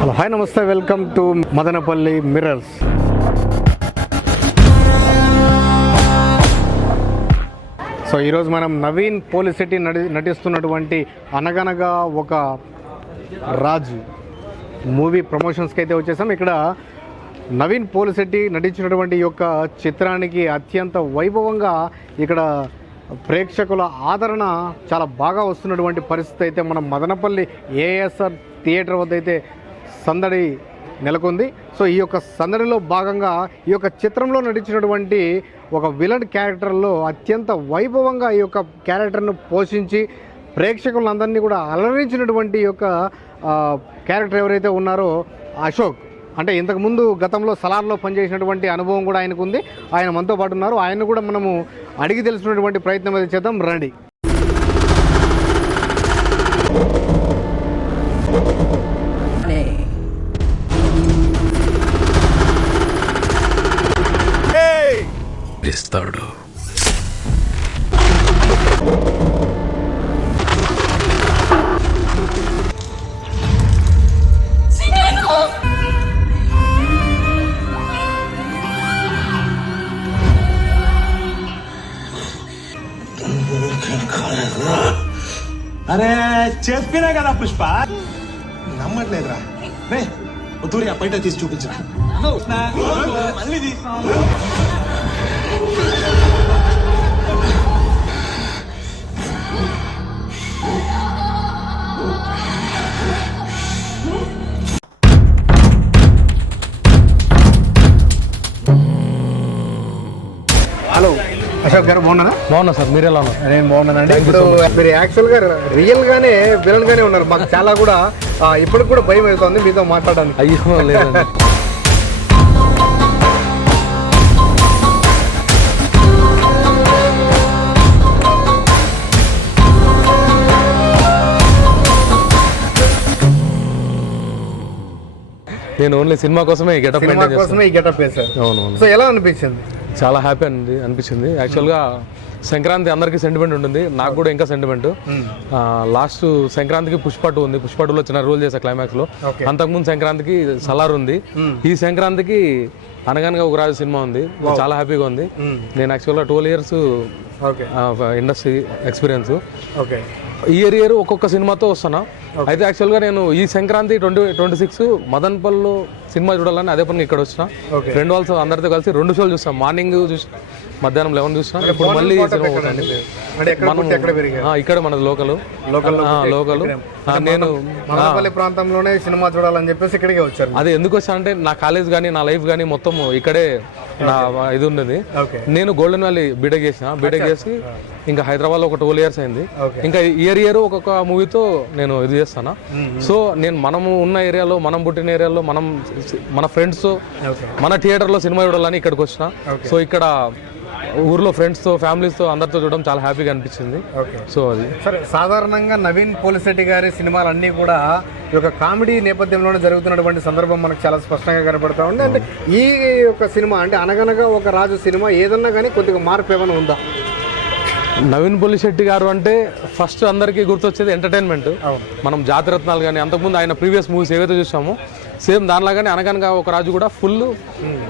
Hello hi నమస్తే, welcome to Madanapalle mirrors. So ఈరోజు మనం నవీన్ పోలిశెట్టి నటిస్తున్నటువంటి అనగనగా ఒక రాజు మూవీ ప్రమోషన్స్కి అయితే వచ్చేసాం. ఇక్కడ నవీన్ పోలిశెట్టి నటించినటువంటి ఈ యొక్క చిత్రానికి అత్యంత వైభవంగా ఇక్కడ ప్రేక్షకుల ఆదరణ చాలా బాగా వస్తున్నటువంటి పరిస్థితి అయితే మనం మదనపల్లి ఏఎస్ఆర్ థియేటర్ వద్ద అయితే సందడి నెలకొంది. సో ఈ యొక్క సందడిలో భాగంగా ఈ యొక్క చిత్రంలో నటించినటువంటి ఒక విలన్ క్యారెక్టర్లో అత్యంత వైభవంగా ఈ యొక్క క్యారెక్టర్ను పోషించి ప్రేక్షకులందరినీ కూడా అలరించినటువంటి ఈ యొక్క క్యారెక్టర్ ఎవరైతే ఉన్నారో అశోక్, అంటే ఇంతకుముందు గతంలో సలార్లో పనిచేసినటువంటి అనుభవం కూడా ఆయనకు ఉంది. ఆయన మనతో పాటు ఉన్నారు. ఆయన కూడా మనము అడిగి తెలుసుకున్నటువంటి ప్రయత్నం అయితే చేద్దాం రండి. ఇస్తాడు అరే చెప్పినా కదా పుష్ప, నమ్మట్లేదురా. రే తూరి ఆ బయట తీసి చూపించరా. మళ్ళీ హలో అశోక్ గారు, బాగున్నారా? బాగున్నా సార్, మీరు ఎలా ఉన్నారు? నేను బాగున్నానండి. ఇప్పుడు మీరు యాక్చువల్గా రియల్గానే విలన్గానే ఉన్నారు. మాకు చాలా కూడా ఇప్పటికి కూడా భయం అవుతుంది మీతో మాట్లాడడానికి. అయ్యో లేదండి. నేను ఓన్లీ సినిమా కోసమే ఈ గెటప్ మెయింటైన్ చేస్తాను. కోసమే ఈ గెటప్ వేశారు. అవును. సో ఎలా అనిపించింది? చాలా హ్యాపీ అనిపించింది. యాక్చువల్గా సంక్రాంతి అందరికీ సెంటిమెంట్ ఉంటుంది, నాకు కూడా ఇంకా సెంటిమెంట్. లాస్ట్ సంక్రాంతికి పుష్ప 2 ఉంది. పుష్ప 2లో చిన్న రోల్ చేసా క్లైమాక్స్ లో. అంతకుముందు సంక్రాంతికి సలార్ ఉంది. ఈ సంక్రాంతికి అనగనగా ఒక రాజు సినిమా ఉంది. చాలా హ్యాపీగా ఉంది. నేను యాక్చువల్గా 12 years ఇండస్ట్రీ ఎక్స్పీరియన్స్. ఇయర్ ఒక్కొక్క సినిమాతో వస్తున్నా. అయితే యాక్చువల్గా నేను ఈ సంక్రాంతి 2026 మదనపల్లిలో సినిమా చూడాలని అదే పని ఇక్కడ వచ్చిన. ఫ్రెండ్ వాళ్ళతో అందరితో కలిసి 2 షోలు చూస్తాం. మార్నింగ్ చూసి మధ్యాహ్నం 11 చూసినా. ఇప్పుడు మళ్ళీ సినిమా పోతుంది. మనం ఇక్కడ మనది లోకల్. నేను మదనపల్లి ప్రాంతంలోనే సినిమా చూడాలని చెప్పేసి ఇక్కడికి వచ్చాను. అది ఎందుకు వచ్చా అంటే నా కాలేజ్ కానీ నా లైఫ్ కానీ మొత్తం ఇక్కడే నా ఇది ఉండేది. నేను గోల్డెన్ వ్యాలీ బీటెక్ చేసి ఇంకా హైదరాబాద్లో ఒక 12 years అయింది. ఇంకా ఇయర్ ఒక్కొక్క మూవీతో నేను ఇది చేస్తాను. సో నేను మనము ఉన్న ఏరియాలో, మనం పుట్టిన ఏరియాలో, మన ఫ్రెండ్స్తో మన థియేటర్లో సినిమా చూడాలని ఇక్కడికి వచ్చిన. సో ఇక్కడ ఊర్లో ఫ్రెండ్స్తో, ఫ్యామిలీస్తో అందరితో చూడడం చాలా హ్యాపీగా అనిపించింది. సో అది సరే. సాధారణంగా నవీన్ పోలిశెట్టి గారి సినిమాలన్నీ కూడా ఈ యొక్క కామెడీ నేపథ్యంలోనే జరుగుతున్నటువంటి సందర్భం మనకు చాలా స్పష్టంగా కనపడతా ఉంది. అంటే ఈ యొక్క సినిమా అంటే అనగనగా ఒక రాజు సినిమా ఏదన్నా కానీ కొద్దిగా మార్పు ఏమైనా ఉందా? నవీన్ పోలిశెట్టి గారు అంటే ఫస్ట్ అందరికీ గుర్తొచ్చేది ఎంటర్టైన్మెంట్. మనం జాతిరత్నాలు కానీ అంతకుముందు ఆయన ప్రీవియస్ మూవీస్ ఏవైతే చూసామో సేమ్ దానిలాగానే అనగనగా ఒక రాజు కూడా ఫుల్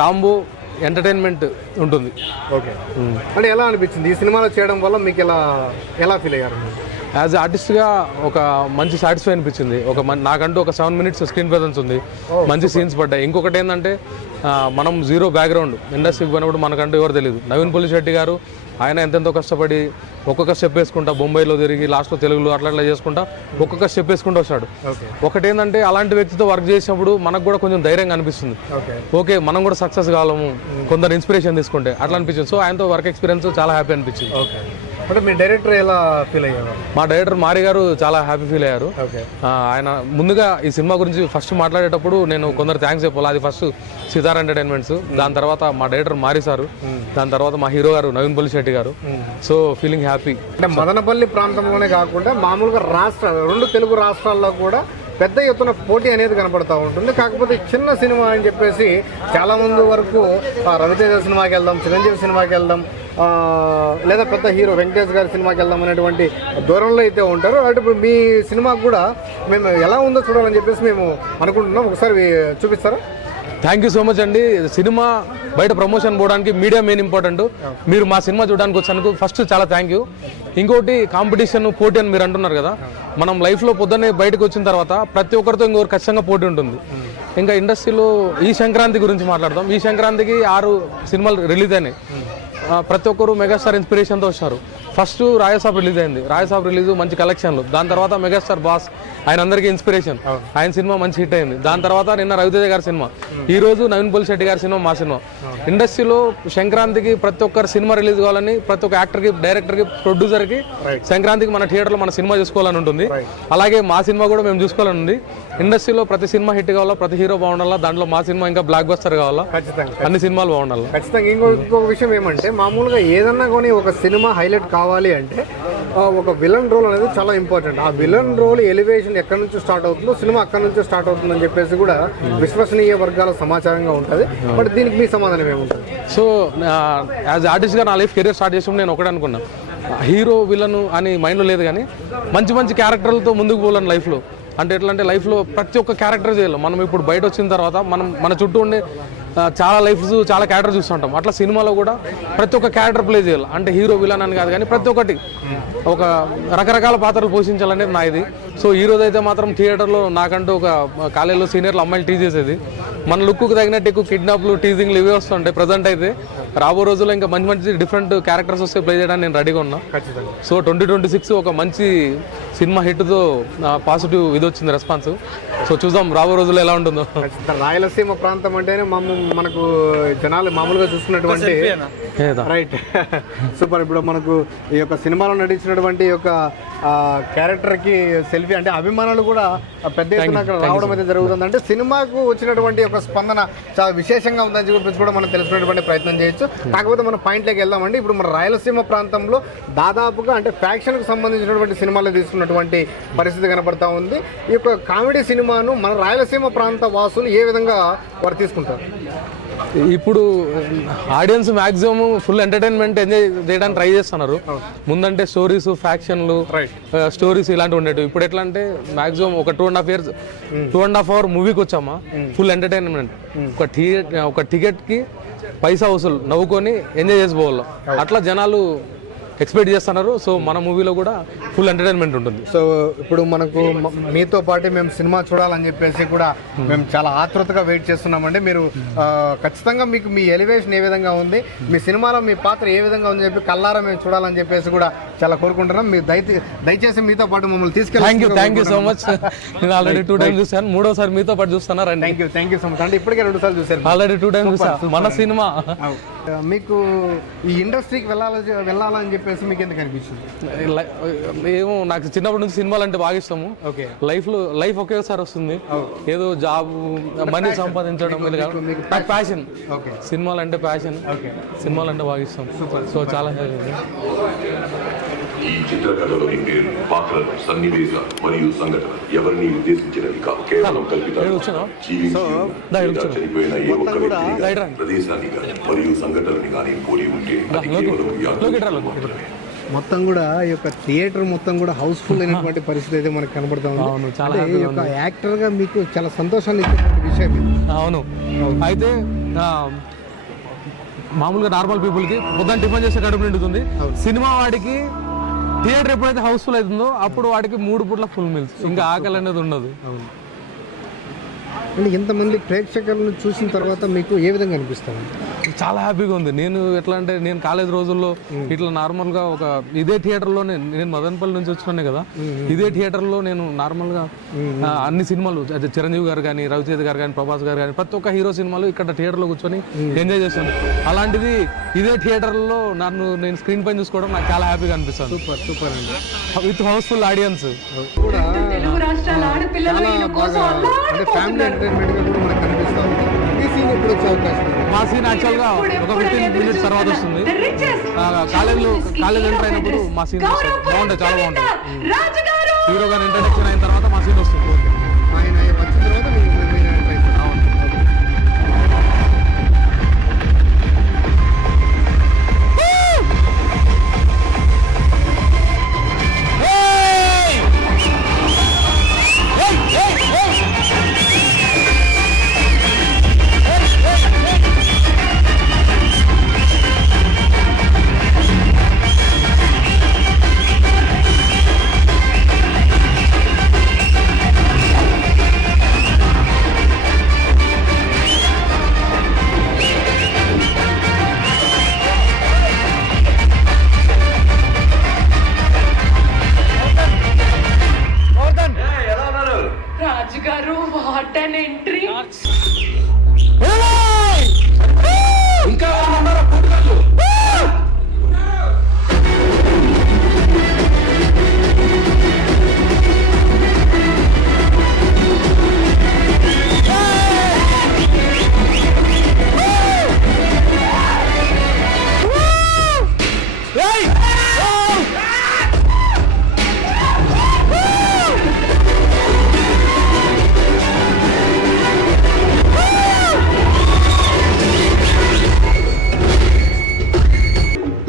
కాంబో ఎంటర్టైన్మెంట్ ఉంటుంది. అంటే ఎలా అనిపించింది ఈ సినిమాలో చేయడం వల్ల? మీకు ఎలా ఫీల్ అయ్యారు? యాజ్ ఆర్టిస్ట్గా ఒక మంచి సాటిస్ఫై అనిపించింది. నాకంటూ ఒక 7 minutes స్క్రీన్ ప్రెజెన్స్ ఉంది. మంచి సీన్స్ పడ్డాయి. ఇంకొకటి ఏంటంటే మనం జీరో బ్యాక్గ్రౌండ్ ఇండస్ట్రీకి పోయినప్పుడు మనకంటూ ఎవరు తెలియదు. నవీన్ పోలిశెట్టి గారు ఆయన ఎంతెంతో కష్టపడి ఒక్కొక్క స్టెప్ వేసుకుంటా, బొంబాయిలో తిరిగి లాస్ట్లో తెలుగులో అట్లా చేసుకుంటా ఒక్కొక్క స్టెప్ వేసుకుంటూ వచ్చాడు. ఒకటేంటంటే అలాంటి వ్యక్తితో వర్క్ చేసినప్పుడు మనకు కూడా కొంచెం ధైర్యంగా అనిపిస్తుంది. ఓకే మనం కూడా సక్సెస్ కావాలము, కొందరు ఇన్స్పిరేషన్ తీసుకుంటే అట్లా అనిపించింది. సో ఆయనతో వర్క్ ఎక్స్పీరియన్స్ చాలా హ్యాపీ అనిపించింది. అంటే మీ డైరెక్టర్ ఎలా ఫీల్ అయ్యారు? మా డైరెక్టర్ మారి గారు చాలా హ్యాపీ ఫీల్ అయ్యారు. ఆయన ముందుగా ఈ సినిమా గురించి ఫస్ట్ మాట్లాడేటప్పుడు నేను కొందరు థ్యాంక్స్ చెప్పాలి. అది ఫస్ట్ సితార్ ఎంటర్టైన్మెంట్స్, దాని తర్వాత మా డైరెక్టర్ మారి సారు, దాని తర్వాత మా హీరో గారు నవీన్ పోలిశెట్టి గారు. So feeling happy. అంటే మదనపల్లి ప్రాంతంలోనే కాకుండా మామూలుగా 2 తెలుగు రాష్ట్రాల్లో కూడా పెద్ద ఎత్తున పోటీ అనేది కనపడతా ఉంటుంది. కాకపోతే చిన్న సినిమా అని చెప్పేసి చాలా మంది వరకు రవితేజ సినిమాకి వెళ్దాం, చిరంజీవి సినిమాకి వెళ్దాం, లేదా పెద్ద హీరో వెంకటేష్ గారి సినిమాకి వెళ్దాం అనేటువంటి దూరంలో అయితే ఉంటారు. అటు మీ సినిమాకు కూడా మేము ఎలా ఉందో చూడాలని చెప్పేసి మేము అనుకుంటున్నాం. ఒకసారి చూపిస్తారా? థ్యాంక్ యూ సో మచ్ అండి. సినిమా బయట ప్రమోషన్ పోవడానికి మీడియా మెయిన్ ఇంపార్టెంట్. మీరు మా సినిమా చూడడానికి వచ్చాను ఫస్ట్ చాలా థ్యాంక్ యూ. ఇంకోటి కాంపిటీషన్ పోటీ అని మీరు అంటున్నారు కదా, మనం లైఫ్లో పొద్దున్నే బయటకు వచ్చిన తర్వాత ప్రతి ఒక్కరితో ఇంకొకరు ఖచ్చితంగా పోటీ ఉంటుంది. ఇంకా ఇండస్ట్రీలో ఈ సంక్రాంతి గురించి మాట్లాడదాం. ఈ సంక్రాంతికి 6 సినిమాలు రిలీజ్ అయినాయి. ప్రతి ఒక్కరు మెగాస్టార్ ఇన్స్పిరేషన్తో వచ్చారు. ఫస్ట్ రాయసాబ్ రిలీజ్ అయింది. రాయసాబ్ రిలీజ్ మంచి కలెక్షన్లు. దాని తర్వాత మెగాస్టార్ బాస్, ఆయన అందరికీ ఇన్స్పిరేషన్. ఆయన సినిమా మంచి హిట్ అయింది. దాని తర్వాత నిన్న రవితేజ గారి సినిమా, ఈ రోజు నవీన్ పోలిశెట్టి గారి సినిమా, మా సినిమా. ఇండస్ట్రీలో సంక్రాంతికి ప్రతి ఒక్కరు సినిమా రిలీజ్ కావాలని ప్రతి ఒక్క యాక్టర్కి, డైరెక్టర్కి, ప్రొడ్యూసర్కి సంక్రాంతికి మన థియేటర్లో మన సినిమా చూసుకోవాలని ఉంటుంది. అలాగే మా సినిమా కూడా మేము చూసుకోవాలని ఉంది. ఇండస్ట్రీలో ప్రతి సినిమా హిట్ కావాలా, ప్రతి హీరో బాగుండాలా, దాంట్లో మా సినిమా ఇంకా బ్లాక్ బస్టర్ కావాలా, అన్ని సినిమాలు బాగుండాలి. ఖచ్చితంగా. ఇంకొక విషయం ఏమంటే, మామూలుగా ఏదన్నా కానీ ఒక సినిమా హైలైట్ కావాలి అంటే ఒక విలన్ రోల్ అనేది చాలా ఇంపార్టెంట్. ఆ విలన్ రోల్ ఎలివేషన్ ఎక్కడి నుంచి స్టార్ట్ అవుతుందో సినిమా అక్కడి నుంచి స్టార్ట్ అవుతుందని చెప్పేసి కూడా విశ్వసనీయ వర్గాల సమాచారంగా ఉంటుంది. బట్ దీనికి మీ సమాధానం ఏముంటుంది? సో యాజ్ ఆర్టిస్ట్గా నా లైఫ్ కెరీర్ స్టార్ట్ చేసినప్పుడు నేను ఒకటే అనుకున్నా, హీరో విలన్ అని మైండ్లో లేదు, కానీ మంచి మంచి క్యారెక్టర్లతో ముందుకు పోవాలని లైఫ్లో. అంటే ఎట్లా అంటే లైఫ్లో ప్రతి ఒక్క క్యారెక్టర్ చేయాలి. మనం ఇప్పుడు బయట వచ్చిన తర్వాత మన చుట్టూ ఉండే చాలా లైఫ్స్, చాలా క్యారెక్టర్ చూస్తుంటాం. అట్లా సినిమాలో కూడా ప్రతి ఒక్క క్యారెక్టర్ ప్లే చేయాలి. అంటే హీరో విలన్ అని కాదు, కానీ ప్రతి ఒక్కటి ఒక రకరకాల పాత్రలు పోషించాలనేది నా ఇది. సో ఈ రోజు అయితే మాత్రం థియేటర్లో నాకంటూ ఒక కాలేజీలో సీనియర్లు అమ్మాయిలు టీజ్ చేసేది, మన లుక్కు తగినట్టు ఎక్కువ కిడ్నాప్లు, టీజింగ్లు ఇవే వస్తుంటాయి ప్రజెంట్ అయితే. రాబో రోజుల్లో ఇంకా మంచి మంచి డిఫరెంట్ క్యారెక్టర్స్ వస్తే ప్లే చేయడానికి నేను రెడీగా ఉన్నా. సో 2026 ఒక మంచి సినిమా హిట్తో పాజిటివ్ ఇది వచ్చింది రెస్పాన్స్. సో చూద్దాం రాబో రోజుల్లో ఎలా ఉంటుందో. రాయలసీమ ప్రాంతం అంటేనే మనకు జనాలు మామూలుగా చూసుకున్నటువంటి రైట్ సూపర్. ఇప్పుడు మనకు ఈ యొక్క సినిమాలో నటించినటువంటి ఈ యొక్క క్యారెక్టర్కి సెల్ఫీ అంటే అభిమానులు కూడా పెద్ద ఎత్తున అక్కడ రావడం అయితే జరుగుతుంది. అంటే సినిమాకు వచ్చినటువంటి ఒక స్పందన చాలా విశేషంగా ఉందని చెప్పి కూడా మనం తెలుసుకునేటువంటి ప్రయత్నం చేయొచ్చు. కాకపోతే మనం పాయింట్లోకి వెళ్దామండి. ఇప్పుడు మన రాయలసీమ ప్రాంతంలో దాదాపుగా అంటే ఫ్యాక్షన్కు సంబంధించినటువంటి సినిమాలు తీసుకున్నటువంటి పరిస్థితి కనపడతా ఉంది. ఈ యొక్క కామెడీ సినిమాను మన రాయలసీమ ప్రాంత వాసులు ఏ విధంగా వారు తీసుకుంటారు? ఇప్పుడు audience maximum full entertainment enjoy చేయడానికి ట్రై చేస్తున్నారు. ముందంటే స్టోరీస్, ఫ్యాక్షన్లు, స్టోరీస్ ఇలాంటివి ఉండేవి. ఇప్పుడు ఎట్లా అంటే మాక్సిమం ఒక 2.5 years 2.5 hour మూవీకి వచ్చామా ఫుల్ ఎంటర్టైన్మెంట్. ఒక టికెట్కి పైసా వసూలు, నవ్వుకొని ఎంజాయ్ చేసిపోవాలి. అట్లా జనాలు ఎక్స్పెక్ట్ చేస్తున్నారు. సో మన మూవీలో కూడా ఫుల్ ఎంటర్టైన్మెంట్ ఉంటుంది. సో ఇప్పుడు మనకు మీతో పాటు మేము సినిమా చూడాలని చెప్పేసి కూడా మేము చాలా ఆతృతగా వెయిట్ చేస్తున్నామండి. మీరు ఖచ్చితంగా మీకు మీ ఎలివేషన్ ఏ విధంగా ఉంది, మీ సినిమాలో మీ పాత్ర ఏ విధంగా ఉందని చెప్పి కల్లారా మేము చూడాలని చెప్పేసి కూడా చాలా కోరుకుంటున్నాం. మీరు దయచేసి మీతో పాటు మమ్మల్ని తీసుకెళ్ళి. Thank you so much. నేను ఆల్రెడీ 2 times చూసాను, 3వసారి మీతో పాటు చూస్తున్నారు. Thank you so much. అంటే ఇప్పటికే 2 సార్లు చూసారు. ఆల్రెడీ 2 times చూసాను మన సినిమా. మీకు ఈ ఇండస్ట్రీకి వెళ్ళాలని చెప్పేసి మీకు ఎందుకు అనిపించింది? ఏమో నాకు చిన్నప్పటి నుంచి సినిమాలు అంటే బాగా ఇష్టము. లైఫ్ ఒకేసారి వస్తుంది, ఏదో జాబ్ మనీ సంపాదించడం నాకు ప్యాషన్. సినిమాలు అంటే ప్యాషన్, సినిమాలు అంటే బాగా ఇష్టం. సో చాలా ఈ చిత్రకథలోని పేరు, పాత్రలు, సన్నివేశాలు మరియు సంఘటన ఎవరిని ఉద్దేశించినవి కావు, కేవలం కల్పితాలు. చనిపోయిన ఏ ఒక్క వ్యక్తిని, ప్రదేశాన్ని కానీ మరియు సంఘటనని కానీ పోలి ఉంటే అది కేవలం మాత్రమే. మొత్తం కూడా ఈ యొక్క థియేటర్ మొత్తం కూడా హౌస్ఫుల్ అయినటువంటి పరిస్థితి అయితే మనకు కనబడతా ఉంది. ఈ యొక్క యాక్టర్గా మీకు చాలా సంతోషాన్ని ఇచ్చేటువంటి విషయం. అవును. అయితే మామూలుగా నార్మల్ పీపుల్కి పొద్దున్న టిఫిన్ చేసే కడుపు నిండుతుంది. సినిమా వాడికి థియేటర్ ఎప్పుడైతే హౌస్ఫుల్ అవుతుందో అప్పుడు వాడికి 3 పూట్ల ఫుల్ మీల్స్, ఇంకా ఆకలి అనేది ఉండదు. అంటే ఇంతమంది ప్రేక్షకులను చూసిన తర్వాత మీకు ఏ విధంగా అనిపిస్తుంది? చాలా హ్యాపీగా ఉంది. నేను ఎట్లా అంటే నేను కాలేజ్ రోజుల్లో ఇట్లా నార్మల్గా ఒక ఇదే థియేటర్లో నేను మదనపల్లి నుంచి వచ్చినానే కదా, ఇదే థియేటర్లో నేను నార్మల్గా అన్ని సినిమాలు చిరంజీవి గారు కానీ, రవితేజ గారు కానీ, ప్రభాస్ గారు కానీ ప్రతి ఒక్క హీరో సినిమాలు ఇక్కడ థియేటర్లో కూర్చొని ఎంజాయ్ చేస్తాను. అలాంటిది ఇదే థియేటర్లో నేను స్క్రీన్ పైన చూసుకోవడం నాకు చాలా హ్యాపీగా అనిపిస్తుంది. సూపర్ అండి. విత్ హౌస్ఫుల్ ఆడియన్స్ కూడా అంటే ఫ్యామిలీ ఎంటర్టైన్మెంట్ గా కూడా మనకు కనిపిస్తా ఉంది. ఈ సీన్ ఎప్పుడు వచ్చే అవకాశం? మా సీన్ యాక్చువల్గా ఒక 15 minutes తర్వాత వస్తుంది. కాలేజ్ ఎంటర్ అయినప్పుడు మా సీన్ బాగుంటుంది, చాలా బాగుంటుంది. హీరో గారు ఇంట్రడక్షన్ అయిన తర్వాత మా సీన్ వస్తుంది. ఎంట్రీ ఇంకా ఉన్నారా పోటుగాళ్ళు?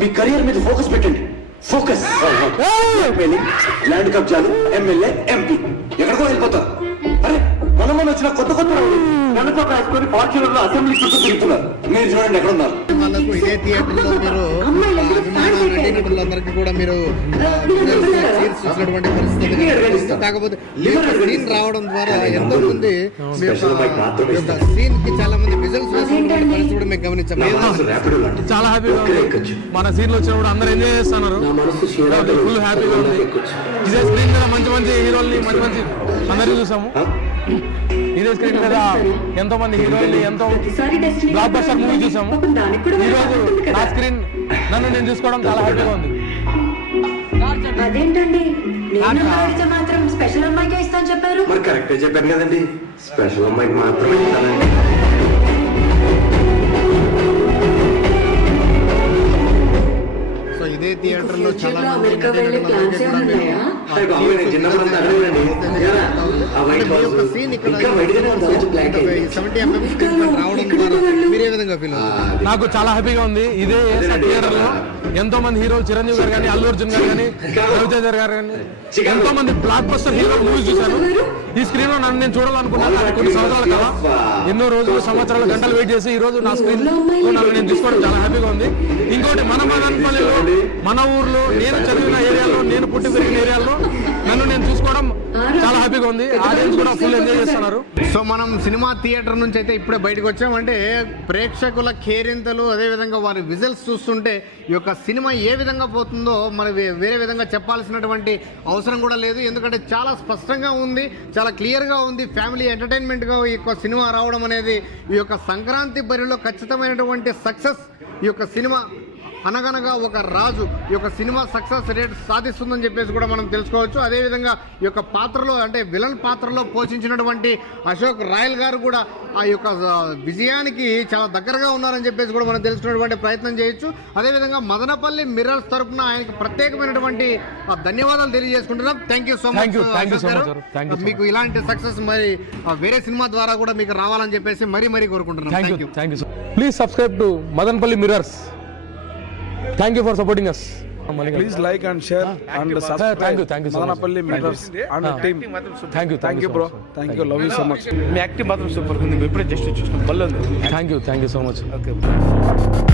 మీ కెరియర్ మీద ఫోకస్ పెట్టండి. ఫోకస్. ల్యాండ్ కబ్జాలు, ఎమ్మెల్యే, ఎంపీ ఎక్కడికో వెళ్ళిపోతారు. అరే మనం వచ్చిన కొత్త వెనక రాసుకొని ఫార్చ్యూనర్ లో అసెంబ్లీ చుట్టూ తిరుగుతున్నారు. మీరు చూడండి ఎక్కడ ఉన్నారు. వాళ్ళకు ఇదే థియేటర్లో మీరు అభిమాన నటీనటులందరికీ కూడా మీరు సీట్స్ ఇచ్చినటువంటి పరిస్థితి కనిపిస్తుంది. కాకపోతే సీన్ రావడం ద్వారా ఎంతో మంది సీన్ కి చాలా మంది విజువల్స్ వేసినటువంటి పరిస్థితి కూడా మేము గమనించాం. చాలా హ్యాపీగా ఉంది. మన సీన్లు వచ్చినప్పుడు అందరూ ఎంజాయ్ చేస్తున్నారు. ఫుల్ హ్యాపీగా ఉంది. ఇదే స్క్రీన్ మీద మంచి మంచి హీరోల్ని మంచి అందరినీ చూసాము. ఇదే స్క్రీన్ మీద ఎంతో మంది హీరోల్ని ఎంతో బ్లాక్ బస్టర్ మూవీ చూసాము. ఈ రోజు నా స్క్రీన్ నన్ను నేను చూసుకోవడం చాలా హ్యాపీగా ఉంది. అదేంటండి నేను అడిగితే మాత్రం స్పెషల్ అమ్మాయికి ఇస్తాను చెప్పారు. మరి కరెక్టే చెప్పాను కదండి, స్పెషల్ అమ్మాయికి మాత్రమే ఇస్తానండి. సో ఇదే థియేటర్ లో చాలా మంది అమెరికా వెళ్ళే ప్లాన్స్ ఏమన్నాయా? నాకు చాలా హ్యాపీగా ఉంది. ఇదే థియేటర్ లో ఎంతో మంది హీరోలు చిరంజీవి గారు కానీ, అల్లు అర్జున్ గారు కానీ, రవితేజర్ గారు కానీ ఎంతో మంది బ్లాక్ బస్టర్ హీరో మూవీస్ చూశాను. ఈ స్క్రీన్ లో నన్ను నేను చూడాలనుకున్నాను. కొన్ని సంవత్సరాల కదా, ఎన్నో రోజులు, సంవత్సరాలు, గంటలు వెయిట్ చేసి ఈ రోజు నా స్క్రీన్ నన్ను నేను చూసుకోవడం చాలా హ్యాపీగా ఉంది. ఇంకోటి మన మదనపల్లిలో, మన ఊర్లో, నేను చదివిన ఏరియాలో, నేను పుట్టి పెరిగిన ఏరియాలో నన్ను నేను చూసుకోవడం చాలా హ్యాపీగా ఉంది. ఆడియన్స్ కూడా ఫుల్ ఎంజాయ్ చేస్తున్నారు. సో మనం సినిమా థియేటర్ నుంచి అయితే ఇప్పుడే బయటకు వచ్చామంటే ప్రేక్షకుల కేరింతలు, అదేవిధంగా వారి విజువల్స్ చూస్తుంటే ఈ యొక్క సినిమా ఏ విధంగా పోతుందో మరి వేరే విధంగా చెప్పాల్సినటువంటి అవసరం కూడా లేదు. ఎందుకంటే చాలా స్పష్టంగా ఉంది, చాలా క్లియర్గా ఉంది. ఫ్యామిలీ ఎంటర్టైన్మెంట్గా ఈ యొక్క సినిమా రావడం అనేది ఈ యొక్క సంక్రాంతి బరిలో ఖచ్చితమైనటువంటి సక్సెస్. ఈ యొక్క సినిమా అనగనగా ఒక రాజు ఈ యొక్క సినిమా సక్సెస్ రేట్ సాధిస్తుందని చెప్పేసి కూడా మనం తెలుసుకోవచ్చు. అదేవిధంగా ఈ యొక్క పాత్రలో అంటే విలన్ పాత్రలో పోషించినటువంటి అశోక్ రాయల్ గారు కూడా ఆ యొక్క విజయానికి చాలా దగ్గరగా ఉన్నారని చెప్పేసి కూడా మనం తెలుసుకున్నటువంటి ప్రయత్నం చేయొచ్చు. అదేవిధంగా మదనపల్లి మిర్రర్స్ తరఫున ఆయనకు ప్రత్యేకమైనటువంటి ధన్యవాదాలు తెలియజేసుకుంటున్నాం. Thank you so much. మీకు ఇలాంటి సక్సెస్ మరి వేరే సినిమా ద్వారా కూడా మీకు రావాలని చెప్పేసి మరీ కోరుకుంటున్నాం. Thank you. Please subscribe to Madanapalle mirrors. Thank you for supporting us. Please like and share and subscribe. Thank you so much. Madanapalli Mirrors and team. Thank you bro. Thank you. Love you so much. Me acting మాత్రం super ఉంది. ఇప్పుడే just చూసిన బల్ల ఉంది. Thank you so much. Okay.